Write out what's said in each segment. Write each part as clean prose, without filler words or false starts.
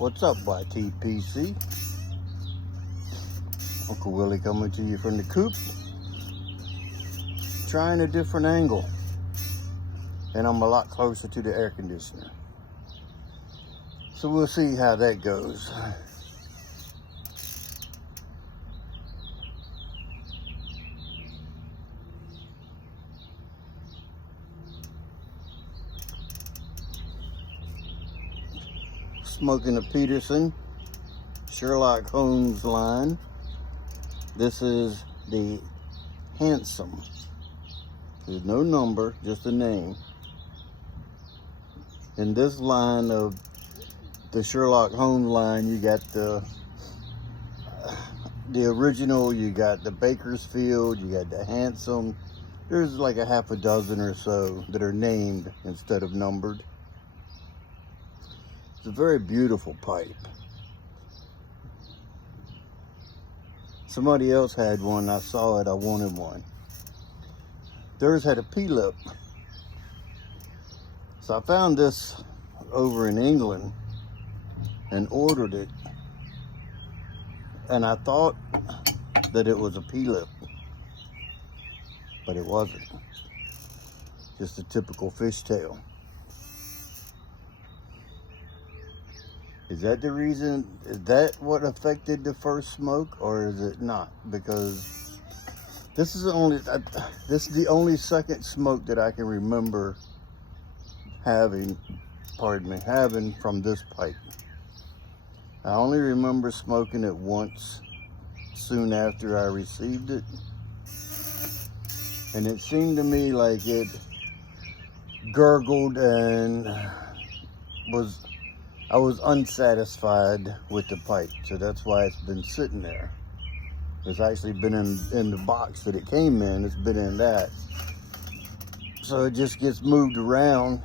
What's up, YTPC? Uncle Willie coming to you from the coop, trying a different angle, and I'm a lot closer to the air conditioner. So we'll see how that goes. Smoking a Peterson Sherlock Holmes line. This is the Hansom. There's no number, just a name. In this line of the Sherlock Holmes line, you got the original, you got the Bakersfield, you got the Hansom. There's like a half a dozen or so that are named instead of numbered. It's a very beautiful pipe. Somebody else had one. I saw it. I wanted one. Theirs had a P-lip. So I found this over in England and ordered it. And I thought that it was a P-lip, but it wasn't. Just a typical fishtail. Is that the reason? Is that what affected the first smoke, or is it not? Because this is the only second smoke that I can remember having from this pipe. I only remember smoking it once soon after I received it. And it seemed to me like it gurgled and I was unsatisfied with the pipe, so that's why it's been sitting there. It's actually been in the box that it came in. It's been in that. So it just gets moved around.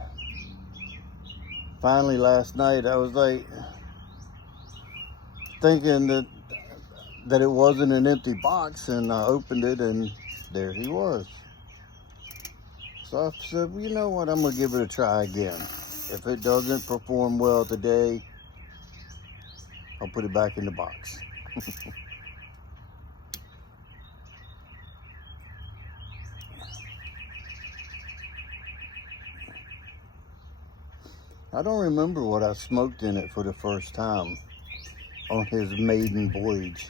Finally, last night, I was like thinking that it wasn't an empty box, and I opened it, and there he was. So I said, well, you know what? I'm going to give it a try again. If it doesn't perform well today, I'll put it back in the box. I don't remember what I smoked in it for the first time on his maiden voyage.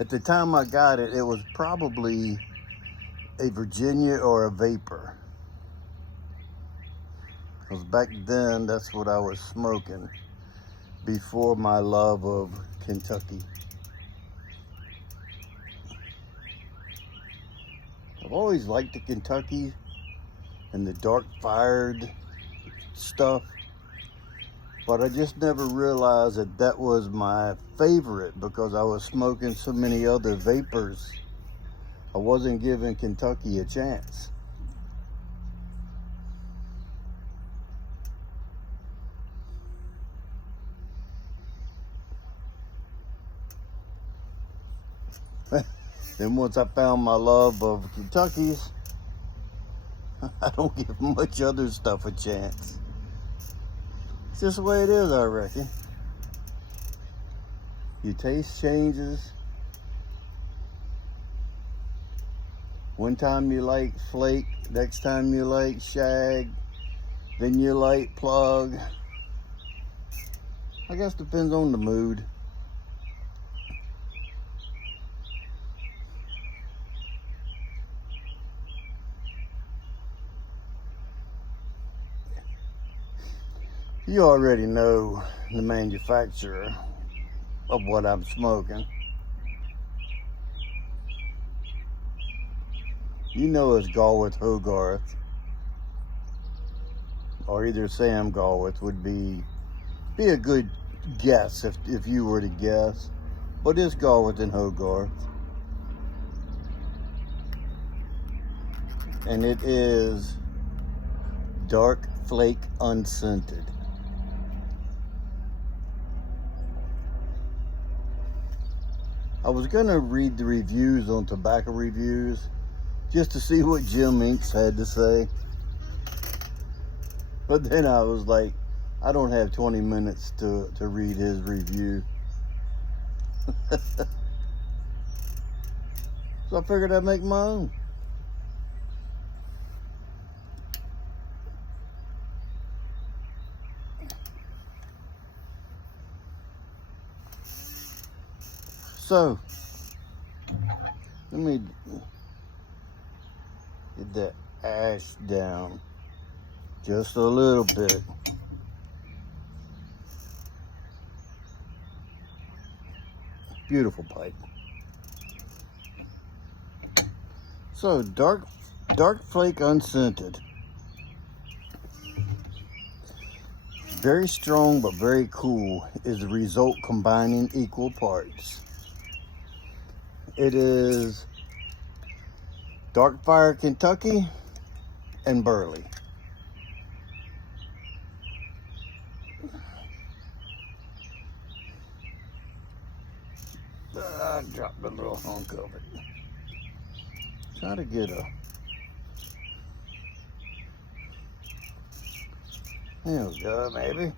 At the time I got it, it was probably a Virginia or a Vapor. Because back then, that's what I was smoking before my love of Kentucky. I've always liked the Kentucky and the dark fired stuff. But I just never realized that that was my favorite because I was smoking so many other Vapors. I wasn't giving Kentucky a chance. Then once I found my love of Kentuckies, I don't give much other stuff a chance. It's just the way it is, I reckon. Your taste changes. One time you like Flake, next time you like Shag, then you like Plug. I guess depends on the mood. You already know the manufacturer of what I'm smoking. You know it's Galworth Hogarth, or either Sam Galworth would be a good guess if you were to guess, but it's Galworth and Hogarth. And it is Dark Flake Unscented. I was gonna read the reviews on tobacco reviews just to see what Jim Inks had to say. But then I was like, I don't have 20 minutes to read his review. So I figured I'd make my own. So, let me get that ash down just a little bit. Beautiful pipe. So, dark flake unscented. Very strong but very cool is the result, combining equal parts. It is Dark Fire Kentucky and Burley. I dropped a little hunk of it. Try to get a... There we go, maybe.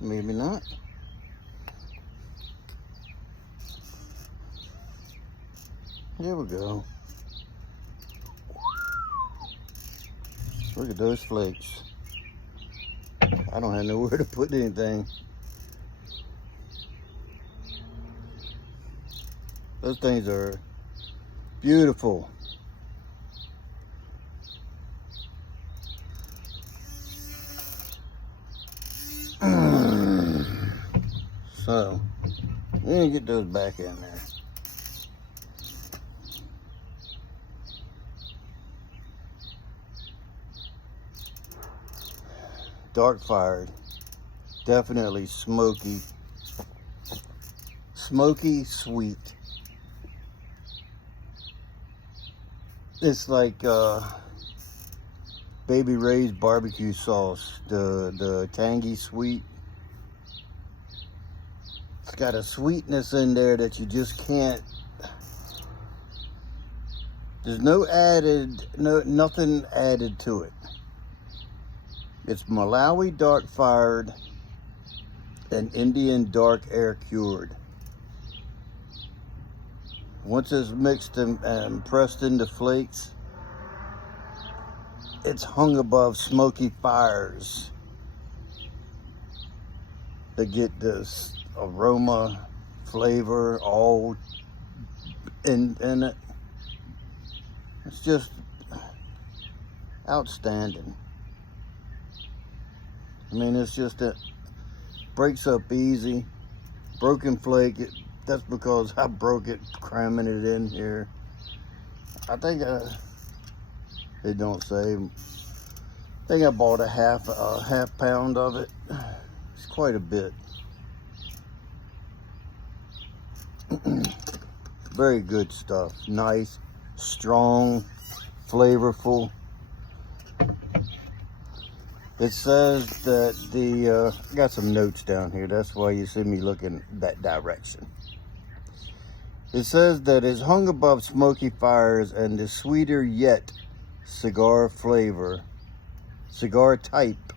Maybe not. There we go. Look at those flakes. I don't have nowhere to put anything. Those things are beautiful. So, let me get those back in there. Dark fired, definitely smoky, sweet. It's like Baby Ray's barbecue sauce, the tangy sweet. It's got a sweetness in there that you just can't. There's nothing added to it. It's Malawi dark fired and Indian dark air cured. Once it's mixed and pressed into flakes, it's hung above smoky fires to get this aroma, flavor all in it. It's just outstanding. I mean, it's just that breaks up easy. Broken flake, that's because I broke it cramming it in here. I think it don't say. I think I bought a half pound of it. It's quite a bit. Very good stuff. Nice, strong, flavorful. It says that I got some notes down here. That's why you see me looking that direction. It says that it's hung above smoky fires and the sweeter yet cigar type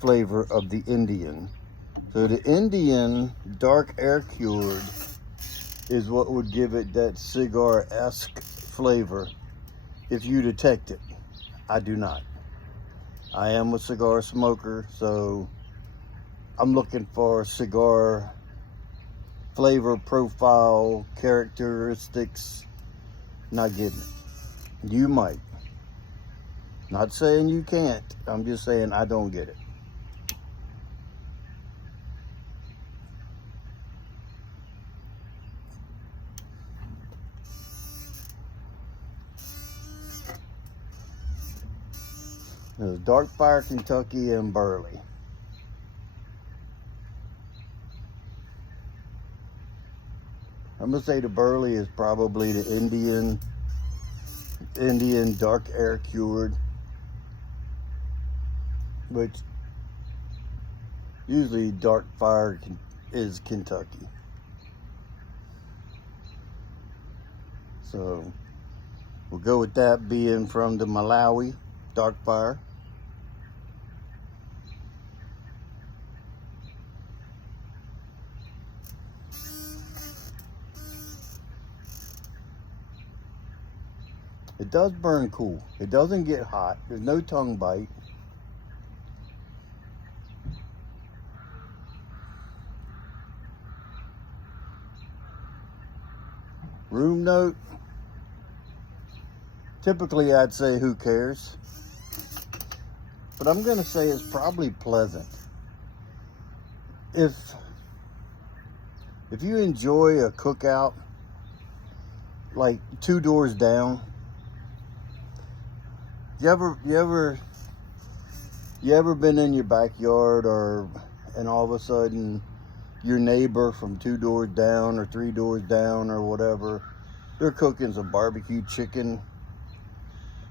flavor of the Indian. So the Indian dark air cured is what would give it that cigar-esque flavor if you detect it. I do not. I am a cigar smoker, so I'm looking for cigar flavor profile characteristics. Not getting it. You might. Not saying you can't. I'm just saying I don't get it. There's Dark Fire Kentucky and Burley. I'm gonna say the Burley is probably the Indian dark air cured, which Usually dark fire is Kentucky. So we'll go with that being from the Malawi dark fire. It does burn cool. It doesn't get hot. There's no tongue bite. Room note. Typically I'd say who cares? But I'm gonna say it's probably pleasant. If you enjoy a cookout, like 2 doors down, you ever been in your backyard and all of a sudden your neighbor from 2 doors down or 3 doors down or whatever, they're cooking some barbecue chicken,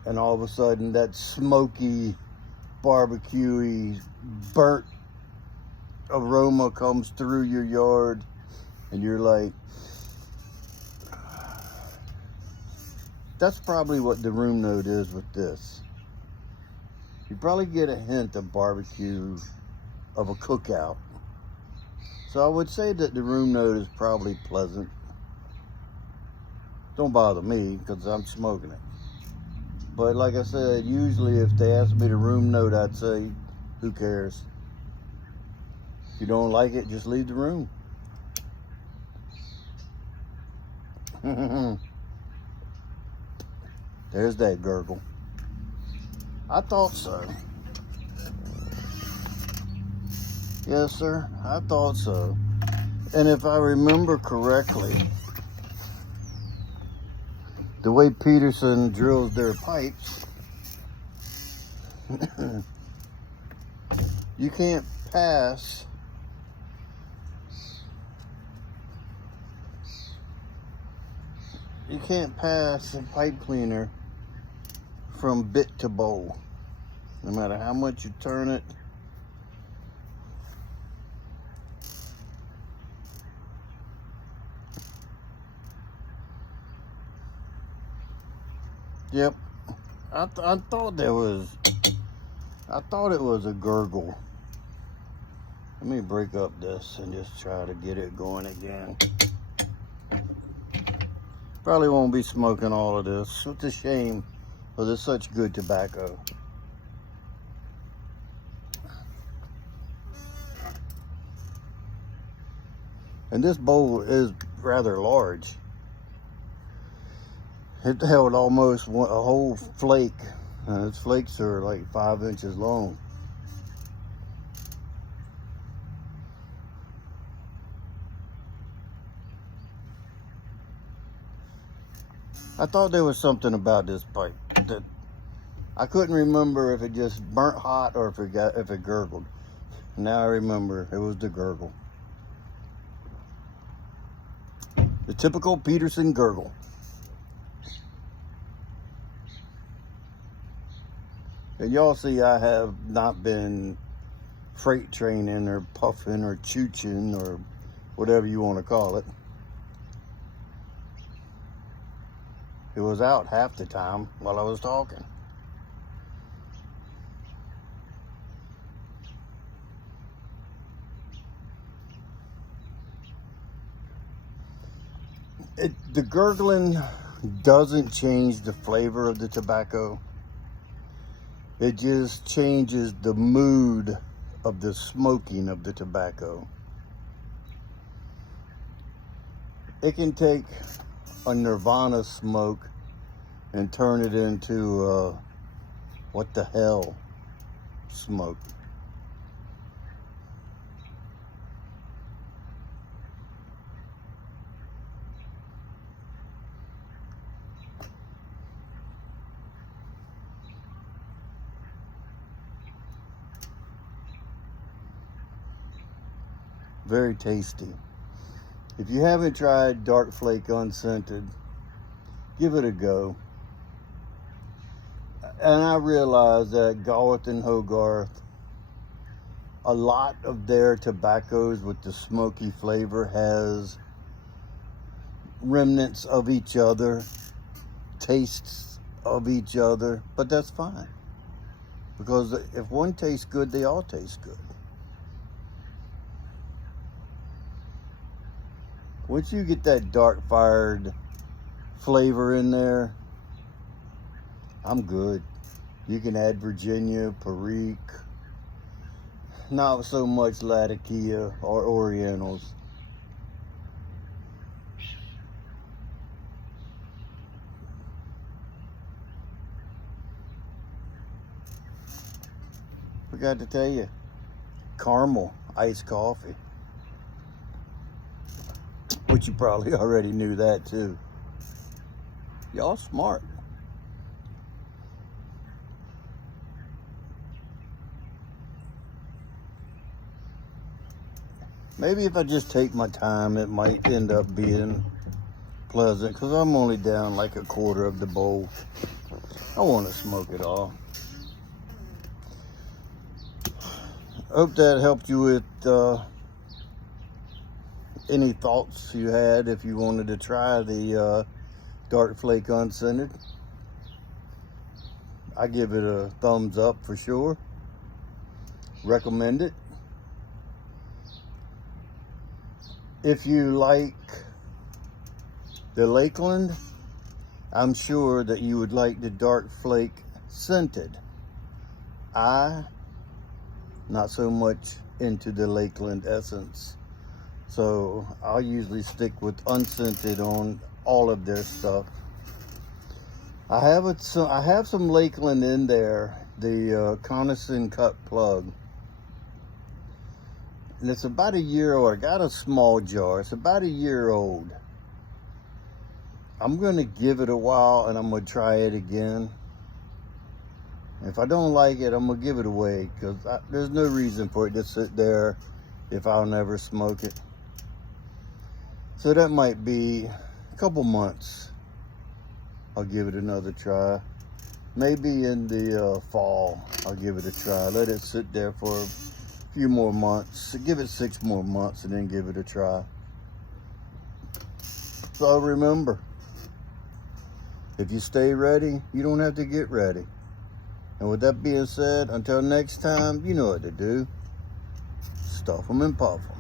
and all of a sudden that smoky, barbecuey, burnt aroma comes through your yard, and you're like, that's probably what the room note is with this. You probably get a hint of barbecue, of a cookout. So I would say that the room note is probably pleasant. Don't bother me because I'm smoking it. But like I said, usually if they ask me the room note, I'd say, who cares? If you don't like it, just leave the room. There's that gurgle. I thought so. Yes, sir, I thought so. And if I remember correctly, the way Peterson drills their pipes, you can't pass a pipe cleaner from bit to bowl, no matter how much you turn it. Yep, I thought it was a gurgle. Let me break up this and just try to get it going again. Probably won't be smoking all of this. It's a shame, because it's such good tobacco. And this bowl is rather large. It held almost a whole flake. Its flakes are like 5 inches long. I thought there was something about this pipe that I couldn't remember if it just burnt hot or if it gurgled. Now I remember it was the gurgle. The typical Peterson gurgle. And y'all see I have not been freight training or puffing or chooching or whatever you want to call it. It was out half the time while I was talking. The gurgling doesn't change the flavor of the tobacco. It just changes the mood of the smoking of the tobacco. It can take a Nirvana smoke and turn it into a what the hell smoke. Very tasty. If you haven't tried Dark Flake Unscented, give it a go. And I realize that Garth and Hogarth a lot of their tobaccos with the smoky flavor has remnants of each other, tastes of each other, but that's fine. Because if one tastes good, they all taste good. Once you get that dark fired flavor in there, I'm good. You can add Virginia, Perique, not so much Latakia or Orientals. Forgot to tell you, caramel iced coffee. Which you probably already knew that too. Y'all smart. Maybe if I just take my time, it might end up being pleasant, because I'm only down like a quarter of the bowl. I want to smoke it all. Hope that helped you with any thoughts you had if you wanted to try the Dark Flake Unscented. I give it a thumbs up for sure. Recommend it. If you like the Lakeland, I'm sure that you would like the Dark Flake Scented. Not so much into the Lakeland essence. So I'll usually stick with Unscented on all of their stuff. I have some Lakeland in there, the Coniston Cut Plug. And it's about a year old. I got a small jar. It's about a year old. I'm going to give it a while and I'm going to try it again. If I don't like it, I'm going to give it away, because there's no reason for it to sit there if I'll never smoke it. So that might be a couple months. I'll give it another try. Maybe in the fall, I'll give it a try. Let it sit there for a few more months. Give it 6 more months and then give it a try. So remember, if you stay ready, you don't have to get ready. And with that being said, until next time, you know what to do. Stuff them and puff them.